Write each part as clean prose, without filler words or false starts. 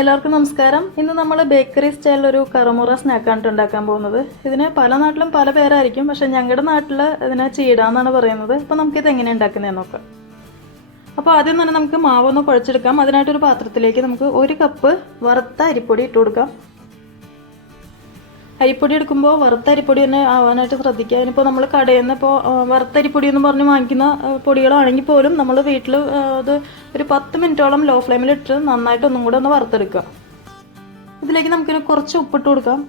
എല്ലാവർക്കും നമസ്കാരം. ഇന്ന് നമ്മൾ ബേക്കറി സ്റ്റൈലിലൊരു കറമുറ സ്നാക്കാണ് ഉണ്ടാക്കാൻ പോകുന്നത്. ഇതിന് പല നാട്ടിലും പല പേരായിരിക്കും, പക്ഷേ ഞങ്ങളുടെ നാട്ടിൽ ഇതിനെ ചീട എന്നാണ് പറയുന്നത്. അപ്പോൾ നമുക്കിത് എങ്ങനെ ഉണ്ടാക്കുന്നതെന്ന് നോക്കാം. അപ്പോൾ ആദ്യം തന്നെ നമുക്ക് മാവൊന്ന് കുഴച്ചെടുക്കാം. അതിനായിട്ടൊരു പാത്രത്തിലേക്ക് നമുക്ക് 1 കപ്പ് വറുത്ത അരിപ്പൊടി ഇട്ട് കൊടുക്കാം. അരിപ്പൊടി എടുക്കുമ്പോൾ വറുത്ത അരിപ്പൊടി തന്നെ ആവാനായിട്ട് ശ്രദ്ധിക്കുക. ഇനിയിപ്പോൾ നമ്മൾ കടയിൽ നിന്ന് ഇപ്പോൾ വറുത്ത അരിപ്പൊടി എന്ന് പറഞ്ഞ് വാങ്ങിക്കുന്ന പൊടികളാണെങ്കിൽ പോലും നമ്മൾ വീട്ടിൽ അത് ഒരു 10 മിനിറ്റോളം ലോ ഫ്ലെയിമിലിട്ട് നന്നായിട്ട് ഒന്നും കൂടെ ഒന്ന് വറുത്തെടുക്കുക. ഇതിലേക്ക് നമുക്കിന് കുറച്ച് ഉപ്പിട്ട് കൊടുക്കാം.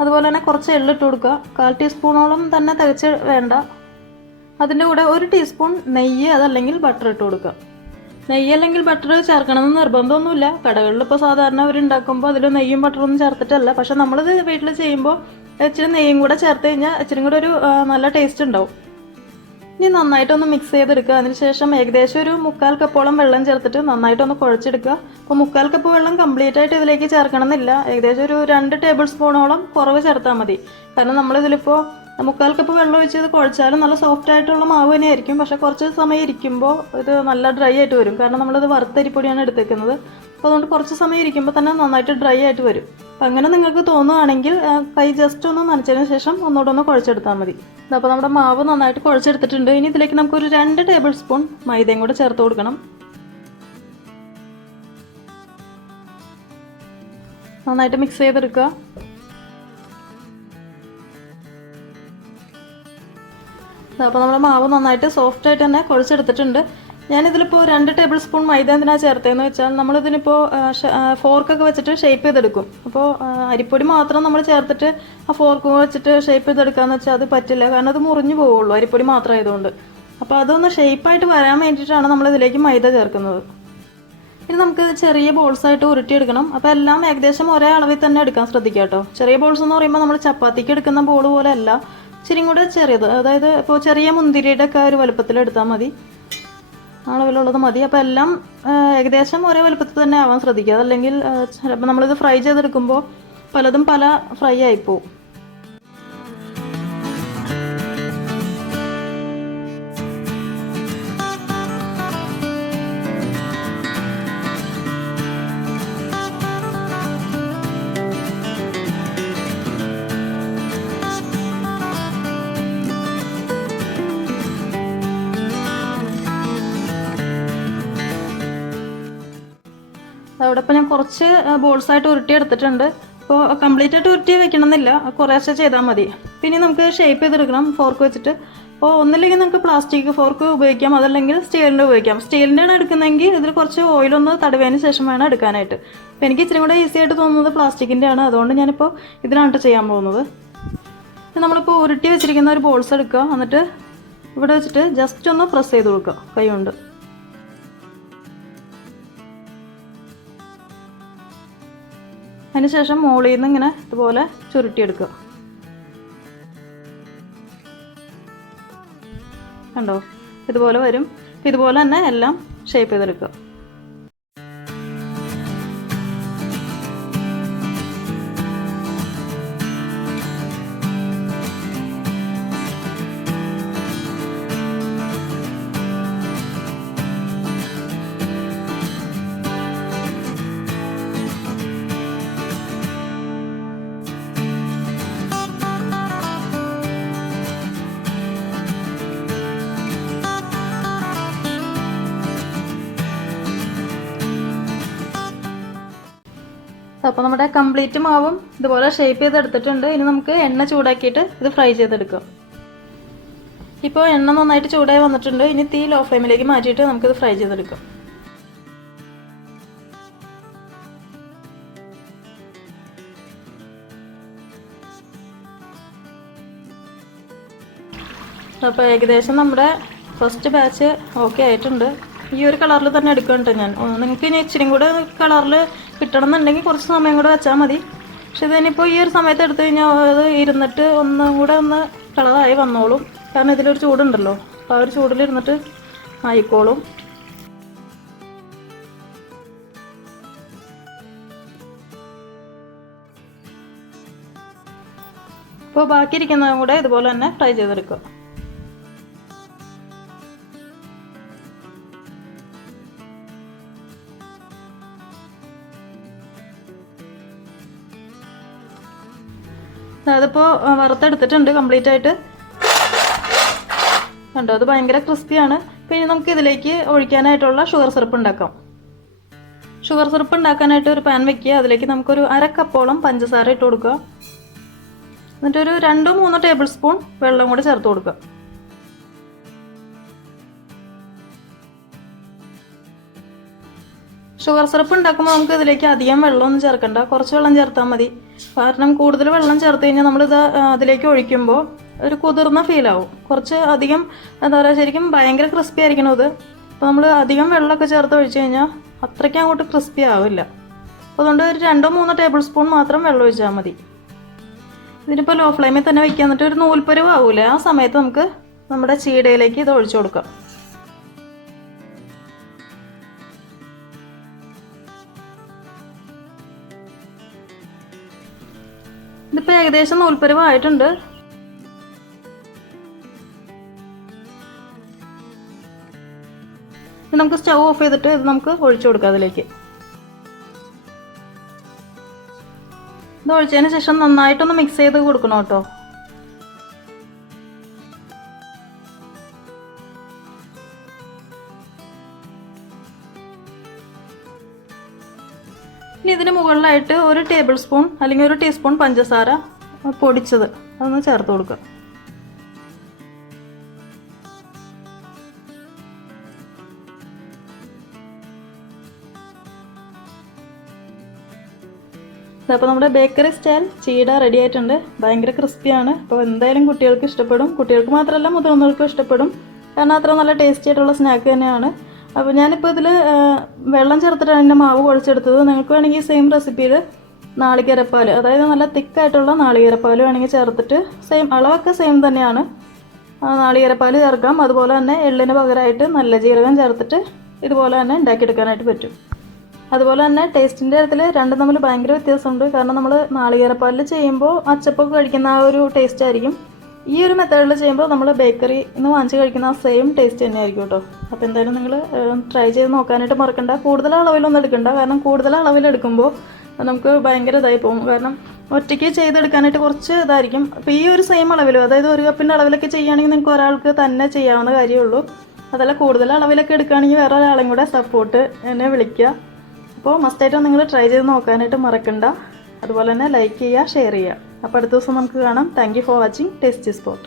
അതുപോലെ തന്നെ കുറച്ച് എള്ളിട്ട് കൊടുക്കുക. 1/4 ടീസ്പൂണോളം തന്നെ തികച്ച് വേണ്ട. അതിൻ്റെ കൂടെ 1 ടീസ്പൂൺ നെയ്യ് അതല്ലെങ്കിൽ ബട്ടർ ഇട്ട് കൊടുക്കുക. നെയ്യ് അല്ലെങ്കിൽ ബട്ടർ ചേർക്കണമെന്ന് നിർബന്ധമൊന്നുമില്ല. കടകളിൽ ഇപ്പോൾ സാധാരണ അവരുണ്ടാക്കുമ്പോൾ അതിൽ നെയ്യും ബട്ടറൊന്നും ചേർത്തിട്ടല്ല. പക്ഷെ നമ്മളിത് വീട്ടിൽ ചെയ്യുമ്പോൾ ഇച്ചിരി നെയ്യും കൂടെ ചേർത്ത് കഴിഞ്ഞാൽ ഇച്ചിരി കൂടെ ഒരു നല്ല ടേസ്റ്റ് ഉണ്ടാവും. ഇനി നന്നായിട്ടൊന്ന് മിക്സ് ചെയ്തെടുക്കുക. അതിനുശേഷം ഏകദേശം ഒരു 1/4 കപ്പോളം വെള്ളം ചേർത്തിട്ട് നന്നായിട്ടൊന്ന് കുഴച്ചെടുക്കുക. അപ്പോൾ 1/4 കപ്പ് വെള്ളം കംപ്ലീറ്റ് ആയിട്ട് ഇതിലേക്ക് ചേർക്കണമെന്നില്ല. ഏകദേശം ഒരു 2 ടേബിൾ സ്പൂണോളം കുറവ് ചേർത്താൽ മതി. കാരണം നമ്മളിതിലിപ്പോൾ 1/4 കപ്പ് വെള്ളം ഒഴിച്ച് ഇത് കുഴച്ചാലും നല്ല സോഫ്റ്റ് ആയിട്ടുള്ള മാവ് തന്നെയായിരിക്കും. പക്ഷേ കുറച്ച് സമയം ഇരിക്കുമ്പോൾ ഇത് നല്ല ഡ്രൈ ആയിട്ട് വരും. കാരണം നമ്മളിത് വറുത്തരിപ്പൊടിയാണ് എടുത്തേക്കുന്നത്. അപ്പോൾ അതുകൊണ്ട് കുറച്ച് സമയം ഇരിക്കുമ്പോൾ തന്നെ നന്നായിട്ട് ഡ്രൈ ആയിട്ട് വരും. അപ്പം അങ്ങനെ നിങ്ങൾക്ക് തോന്നുകയാണെങ്കിൽ കൈ ജസ്റ്റ് ഒന്ന് നനച്ചതിന് ശേഷം ഒന്നുകൂടെ ഒന്ന് കുഴച്ചെടുത്താൽ മതി. അപ്പോൾ നമ്മുടെ മാവ് നന്നായിട്ട് കുഴച്ചെടുത്തിട്ടുണ്ട്. ഇനി ഇതിലേക്ക് നമുക്കൊരു 2 ടേബിൾ സ്പൂൺ മൈദയും കൂടെ ചേർത്ത് കൊടുക്കണം. നന്നായിട്ട് മിക്സ് ചെയ്തെടുക്കുക. അപ്പോൾ നമ്മുടെ മാവ് നന്നായിട്ട് സോഫ്റ്റായിട്ട് തന്നെ കുഴച്ചെടുത്തിട്ടുണ്ട്. ഞാനിതിലിപ്പോൾ 2 ടേബിൾ സ്പൂൺ മൈദ എന്തിനാണ് ചേർത്തതെന്ന് വെച്ചാൽ നമ്മളിതിനിപ്പോൾ ഫോർക്കൊക്കെ വെച്ചിട്ട് ഷേപ്പ് ചെയ്തെടുക്കും. അപ്പോൾ അരിപ്പൊടി മാത്രം നമ്മൾ ചേർത്തിട്ട് ആ ഫോർക്ക് വെച്ചിട്ട് ഷേപ്പ് ചെയ്തെടുക്കാമെന്ന് വെച്ചാൽ അത് പറ്റില്ല. കാരണം അത് മുറിഞ്ഞു പോവുള്ളൂ അരിപ്പൊടി മാത്രം ആയതുകൊണ്ട്. അപ്പോൾ അതൊന്ന് ഷേപ്പായിട്ട് വരാൻ വേണ്ടിയിട്ടാണ് നമ്മളിതിലേക്ക് മൈദ ചേർക്കുന്നത്. ഇനി നമുക്ക് ചെറിയ ബോൾസായിട്ട് ഉരുട്ടിയെടുക്കണം. അപ്പോൾ എല്ലാം ഏകദേശം ഒരേ അളവിൽ തന്നെ എടുക്കാൻ ശ്രദ്ധിക്കുക കേട്ടോ. ചെറിയ ബോൾസ് എന്ന് പറയുമ്പോൾ നമ്മൾ ചപ്പാത്തിക്ക് എടുക്കുന്ന ബോൾ പോലെ അല്ല, ഇച്ചിരി കൂടെ ചെറിയത്. അതായത് ഇപ്പോൾ ചെറിയ മുന്തിരിയുടെ ഒക്കെ ഒരു വലുപ്പത്തിൽ എടുത്താൽ മതി, അളവിലുള്ളത് മതി. അപ്പോൾ എല്ലാം ഏകദേശം ഒരേ വലുപ്പത്തിൽ തന്നെ ആവാൻ ശ്രദ്ധിക്കുക. അതല്ലെങ്കിൽ ചിലപ്പോൾ നമ്മളിത് ഫ്രൈ ചെയ്തെടുക്കുമ്പോൾ പലതും പല ഫ്രൈ ആയിപ്പോവും. അവിടെ ഇപ്പോൾ ഞാൻ കുറച്ച് ബോൾസായിട്ട് ഉരുട്ടി എടുത്തിട്ടുണ്ട്. അപ്പോൾ കംപ്ലീറ്റ് ആയിട്ട് ഉരുട്ടി വെക്കണമെന്നില്ല, കുറേശ്ശെ ചെയ്താൽ മതി. പിന്നെ നമുക്ക് ഷേപ്പ് ചെയ്തെടുക്കണം ഫോർക്ക് വെച്ചിട്ട്. അപ്പോൾ ഒന്നില്ലെങ്കിൽ നമുക്ക് പ്ലാസ്റ്റിക് ഫോർക്ക് ഉപയോഗിക്കാം, അതല്ലെങ്കിൽ സ്റ്റീലിൻ്റെ ഉപയോഗിക്കാം. സ്റ്റീലിൻ്റെയാണ് എടുക്കുന്നതെങ്കിൽ ഇതിൽ കുറച്ച് ഓയിലൊന്ന് തടവിയതിന് ശേഷം വേണം എടുക്കാനായിട്ട്. അപ്പോൾ എനിക്ക് ഇച്ചിരി കൂടെ ഈസി ആയിട്ട് തോന്നുന്നത് പ്ലാസ്റ്റിക്കിൻ്റെ ആണ്. അതുകൊണ്ട് ഞാനിപ്പോൾ ഇതിനാണ് ചെയ്യാൻ പോകുന്നത്. നമ്മളിപ്പോൾ ഉരുട്ടി വെച്ചിരിക്കുന്ന ഒരു ബോൾസ് എടുക്കുക. എന്നിട്ട് ഇവിടെ വെച്ചിട്ട് ജസ്റ്റ് ഒന്ന് പ്രസ് ചെയ്ത് കൊടുക്കുക കൈ കൊണ്ട്. അതിനുശേഷം മുകളിൽ നിന്ന് ഇങ്ങനെ ഇതുപോലെ ചുരുട്ടിയെടുക്കുക. കണ്ടോ, ഇതുപോലെ വരും. ഇതുപോലെ തന്നെ എല്ലാം ഷേപ്പ് ചെയ്തെടുക്കുക. അപ്പോൾ നമ്മുടെ കംപ്ലീറ്റ് മാവും ഇതുപോലെ ഷേപ്പ് ചെയ്തെടുത്തിട്ടുണ്ട്. ഇനി നമുക്ക് എണ്ണ ചൂടാക്കിയിട്ട് ഇത് ഫ്രൈ ചെയ്തെടുക്കാം. ഇപ്പോൾ എണ്ണ നന്നായിട്ട് ചൂടായി വന്നിട്ടുണ്ട്. ഇനി തീ ലോ ഫ്ലെയിമിലേക്ക് മാറ്റിയിട്ട് നമുക്കിത് ഫ്രൈ ചെയ്തെടുക്കാം. അപ്പോൾ ഏകദേശം നമ്മുടെ ഫസ്റ്റ് ബാച്ച് ഓക്കെ ആയിട്ടുണ്ട്. ഈ ഒരു കളറിൽ തന്നെ എടുക്കുന്നുണ്ട് ഞാൻ. നിങ്ങൾക്ക് ഇനി ഇച്ചിരി കൂടെ കളറിൽ കിട്ടണം എന്നുണ്ടെങ്കിൽ കുറച്ച് സമയം കൂടെ വെച്ചാൽ മതി. പക്ഷെ ഇതിനിപ്പോൾ ഈ ഒരു സമയത്ത് എടുത്തു കഴിഞ്ഞാൽ അത് ഇരുന്നിട്ട് ഒന്നും കൂടെ ഒന്ന് കളറായി വന്നോളും. കാരണം ഇതിലൊരു ചൂടുണ്ടല്ലോ, അപ്പോൾ ആ ഒരു ചൂടിലിരുന്നിട്ട് ആയിക്കോളും. അപ്പോൾ ബാക്കിയിരിക്കുന്നതും കൂടെ ഇതുപോലെ തന്നെ ഫ്രൈ ചെയ്തെടുക്കുക. അതിപ്പോൾ വറുത്തെടുത്തിട്ടുണ്ട് കംപ്ലീറ്റ് ആയിട്ട്. കണ്ടോ, അത് ഭയങ്കര ക്രിസ്പിയാണ്. പിന്നെ നമുക്ക് ഇതിലേക്ക് ഒഴിക്കാനായിട്ടുള്ള ഷുഗർ സിറപ്പ് ഉണ്ടാക്കാം. ഷുഗർ സിറപ്പ് ഉണ്ടാക്കാനായിട്ട് ഒരു പാൻ വെക്കുക. അതിലേക്ക് നമുക്കൊരു 1/2 കപ്പോളം പഞ്ചസാര ഇട്ട് കൊടുക്കുക. എന്നിട്ടൊരു 2-3 ടേബിൾ സ്പൂൺ വെള്ളം കൂടി ചേർത്ത് കൊടുക്കുക. ഷുഗർ സിറപ്പ് ഉണ്ടാക്കുമ്പോൾ നമുക്ക് ഇതിലേക്ക് അധികം വെള്ളമൊന്നും ചേർക്കണ്ട, കുറച്ച് വെള്ളം ചേർത്താൽ മതി. കാരണം കൂടുതൽ വെള്ളം ചേർത്ത് കഴിഞ്ഞാൽ നമ്മളിത് അതിലേക്ക് ഒഴിക്കുമ്പോൾ ഒരു കുതിർന്ന ഫീലാവും. കുറച്ച് അധികം എന്താ പറയുക, ശരിക്കും ഭയങ്കര ക്രിസ്പി ആയിരിക്കണം ഇത്. അപ്പോൾ നമ്മൾ അധികം വെള്ളമൊക്കെ ചേർത്ത് ഒഴിച്ച് കഴിഞ്ഞാൽ അത്രയ്ക്ക് അങ്ങോട്ട് ക്രിസ്പി ആവില്ല. അപ്പോൾ അതുകൊണ്ട് ഒരു 2-3 ടേബിൾ സ്പൂൺ മാത്രം വെള്ളം ഒഴിച്ചാൽ മതി. ഇതിനിപ്പോൾ ലോ ഫ്ലെയിമിൽ തന്നെ വയ്ക്കുക. എന്നിട്ട് ഒരു നൂൽപ്പരുവ് ആവില്ല, ആ സമയത്ത് നമുക്ക് നമ്മുടെ ചീടയിലേക്ക് ഇത് ഒഴിച്ചു കൊടുക്കാം. ഇതിപ്പോൾ ഏകദേശം നൂൽപ്പരുവ് ആയിട്ടുണ്ട്. നമുക്ക് സ്റ്റൗ ഓഫ് ചെയ്തിട്ട് ഇത് നമുക്ക് ഒഴിച്ചു കൊടുക്കാം അതിലേക്ക്. ഇത് ഒഴിച്ചതിന് ശേഷം നന്നായിട്ടൊന്ന് മിക്സ് ചെയ്ത് കൊടുക്കണം കേട്ടോ. ഇനി ഇതിന് മുകളിലായിട്ട് 1 ടേബിൾ സ്പൂൺ അല്ലെങ്കിൽ 1 ടീസ്പൂൺ പഞ്ചസാര പൊടിച്ചത് അതൊന്ന് ചേർത്ത് കൊടുക്കുക. അപ്പോൾ നമ്മുടെ ബേക്കറി സ്റ്റൈൽ ചീട റെഡി ആയിട്ടുണ്ട്. ഭയങ്കര ക്രിസ്പിയാണ്. അപ്പോൾ എന്തായാലും കുട്ടികൾക്ക് ഇഷ്ടപ്പെടും. കുട്ടികൾക്ക് മാത്രമല്ല മുതിർന്നവർക്കും ഇഷ്ടപ്പെടും. കാരണം അത്ര നല്ല ടേസ്റ്റി ആയിട്ടുള്ള സ്നാക്ക് തന്നെയാണ്. അപ്പോൾ ഞാനിപ്പോൾ ഇതിൽ വെള്ളം ചേർത്തിട്ടാണ് അതിൻ്റെ മാവ് കുഴച്ചെടുത്തത്. നിങ്ങൾക്ക് വേണമെങ്കിൽ സെയിം റെസിപ്പിയിൽ നാളികേരപ്പാൽ, അതായത് നല്ല തിക്കായിട്ടുള്ള നാളികേരപ്പാൽ വേണമെങ്കിൽ ചേർത്തിട്ട് സെയിം അളവൊക്കെ സെയിം തന്നെയാണ്. നാളികേരപ്പാൽ ചേർക്കാം. അതുപോലെ തന്നെ എള്ളിന് പകരമായിട്ട് നല്ല ജീരകം ചേർത്തിട്ട് ഇതുപോലെ തന്നെ ഉണ്ടാക്കിയെടുക്കാനായിട്ട് പറ്റും. അതുപോലെ തന്നെ ടേസ്റ്റിൻ്റെ കാര്യത്തിൽ രണ്ടും തമ്മിൽ ഭയങ്കര വ്യത്യാസമുണ്ട്. കാരണം നമ്മൾ നാളികേരപ്പാലിൽ ചെയ്യുമ്പോൾ അച്ചപ്പൊക്കെ കഴിക്കുന്ന ആ ഒരു ടേസ്റ്റ് ആയിരിക്കും. ഈ ഒരു മെത്തേഡിൽ ചെയ്യുമ്പോൾ നമ്മൾ ബേക്കറിയിൽ നിന്ന് വാങ്ങിച്ച് കഴിക്കുന്ന ആ സെയിം ടേസ്റ്റ് തന്നെയായിരിക്കും കേട്ടോ. അപ്പോൾ എന്തായാലും നിങ്ങൾ ട്രൈ ചെയ്ത് നോക്കാനായിട്ട് മറക്കണ്ട. കൂടുതൽ അളവിലൊന്നും എടുക്കണ്ട. കാരണം കൂടുതൽ അളവിലെടുക്കുമ്പോൾ നമുക്ക് ഭയങ്കര ഇതായി പോകും. കാരണം ഒറ്റയ്ക്ക് ചെയ്തെടുക്കാനായിട്ട് കുറച്ച് ഇതായിരിക്കും. അപ്പോൾ ഈ ഒരു സെയിം അളവിലും, അതായത് 1 കപ്പിൻ്റെ അളവിലൊക്കെ ചെയ്യുകയാണെങ്കിൽ നിങ്ങൾക്ക് ഒരാൾക്ക് തന്നെ ചെയ്യാവുന്ന കാര്യമുള്ളൂ. അതല്ല കൂടുതൽ അളവിലൊക്കെ എടുക്കുകയാണെങ്കിൽ വേറെ ഒരാളെയും കൂടെ സപ്പോർട്ട് എന്നെ വിളിക്കുക. അപ്പോൾ മസ്റ്റായിട്ടും നിങ്ങൾ ട്രൈ ചെയ്ത് നോക്കാനായിട്ട് മറക്കണ്ട. അതുപോലെ തന്നെ ലൈക്ക് ചെയ്യുക, ഷെയർ ചെയ്യുക. അപ്പോൾ അടുത്ത ദിവസം നമുക്ക് കാണാം. Thank you for watching tasty spot.